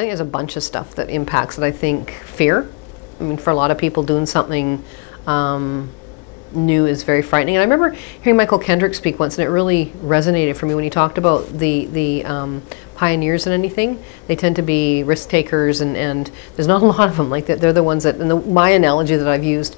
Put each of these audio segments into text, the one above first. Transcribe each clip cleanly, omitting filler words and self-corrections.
I think there's a bunch of stuff that impacts it. I think fear. I mean, for a lot of people, doing something new is very frightening. And I remember hearing Michael Kendrick speak once, and it really resonated for me when he talked about the pioneers in anything. They tend to be risk takers, and there's not a lot of them. Like they're the ones that, and my analogy that I've used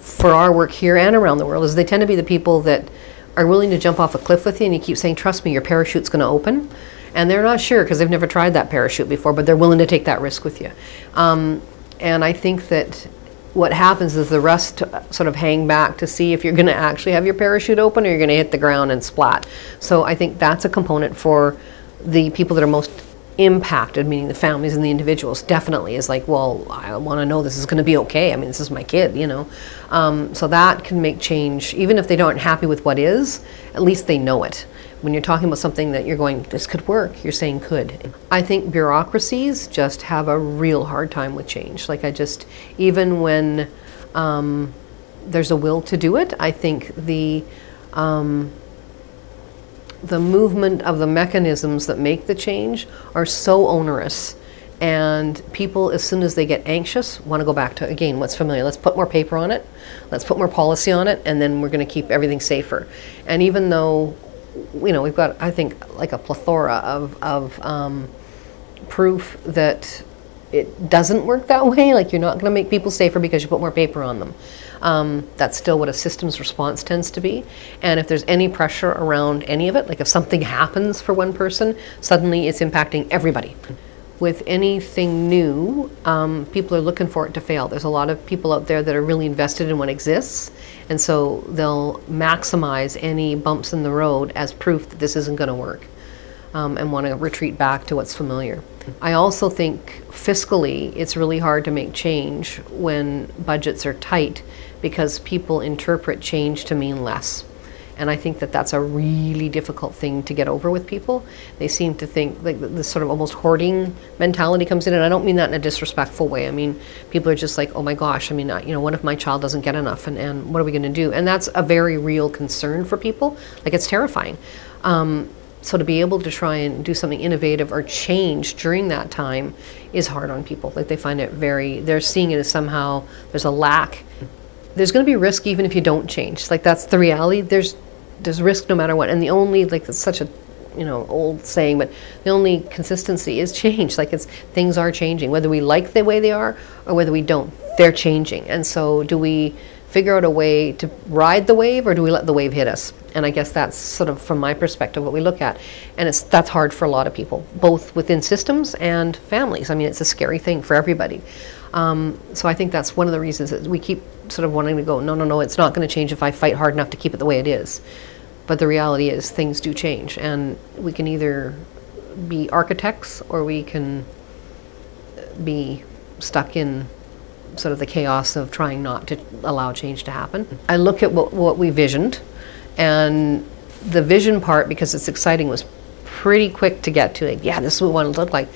for our work here and around the world is they tend to be the people that are willing to jump off a cliff with you, and you keep saying, trust me, your parachute's going to open. And they're not sure because they've never tried that parachute before, but they're willing to take that risk with you. And I think that what happens is the rest sort of hang back to see if you're going to actually have your parachute open or you're going to hit the ground and splat. So I think that's a component for the people that are most impacted, meaning the families and the individuals, definitely is like, well, I want to know this is going to be okay. I mean, this is my kid, you know. So that can make change. Even if they aren't happy with what is, at least they know it. When you're talking about something that you're going, this could work, you're saying could. I think bureaucracies just have a real hard time with change. Like even when there's a will to do it, I think the movement of the mechanisms that make the change are so onerous. And people, as soon as they get anxious, want to go back to, again, what's familiar. Let's put more paper on it, let's put more policy on it, and then we're going to keep everything safer. And even though, you know, we've got, I think, like a plethora of proof that it doesn't work that way. Like, you're not going to make people safer because you put more paper on them. That's still what a systems response tends to be. And if there's any pressure around any of it, like if something happens for one person, suddenly it's impacting everybody. With anything new, people are looking for it to fail. There's a lot of people out there that are really invested in what exists, and so they'll maximize any bumps in the road as proof that this isn't going to work, and want to retreat back to what's familiar. I also think fiscally it's really hard to make change when budgets are tight because people interpret change to mean less. And I think that that's a really difficult thing to get over with people. They seem to think, like, this sort of almost hoarding mentality comes in, and I don't mean that in a disrespectful way. I mean, people are just like, oh my gosh, I mean, you know, what if my child doesn't get enough, and what are we going to do? And that's a very real concern for people. Like, it's terrifying. So to be able to try and do something innovative or change during that time is hard on people. Like, they find it they're seeing it as somehow there's a lack. There's going to be risk even if you don't change. Like, that's the reality. There's risk no matter what, and the only, like, it's such a, you know, old saying, but the only consistency is change. Like, things are changing, whether we like the way they are or whether we don't, they're changing. And so do we figure out a way to ride the wave, or do we let the wave hit us? And I guess that's sort of, from my perspective, what we look at. And that's hard for a lot of people, both within systems and families. I mean, it's a scary thing for everybody. So I think that's one of the reasons that we keep sort of wanting to go, no, it's not going to change if I fight hard enough to keep it the way it is. But the reality is things do change, and we can either be architects or we can be stuck in sort of the chaos of trying not to allow change to happen. I look at what we visioned, and the vision part, because it's exciting, was pretty quick to get to. Like, yeah, this is what we want to look like.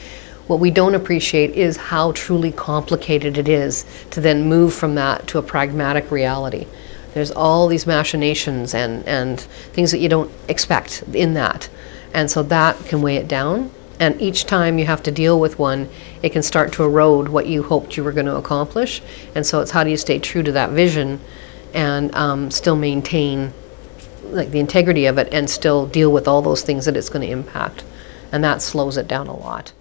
What we don't appreciate is how truly complicated it is to then move from that to a pragmatic reality. There's all these machinations and things that you don't expect in that. And so that can weigh it down. And each time you have to deal with one, it can start to erode what you hoped you were going to accomplish. And so it's, how do you stay true to that vision and still maintain, like, the integrity of it, and still deal with all those things that it's going to impact. And that slows it down a lot.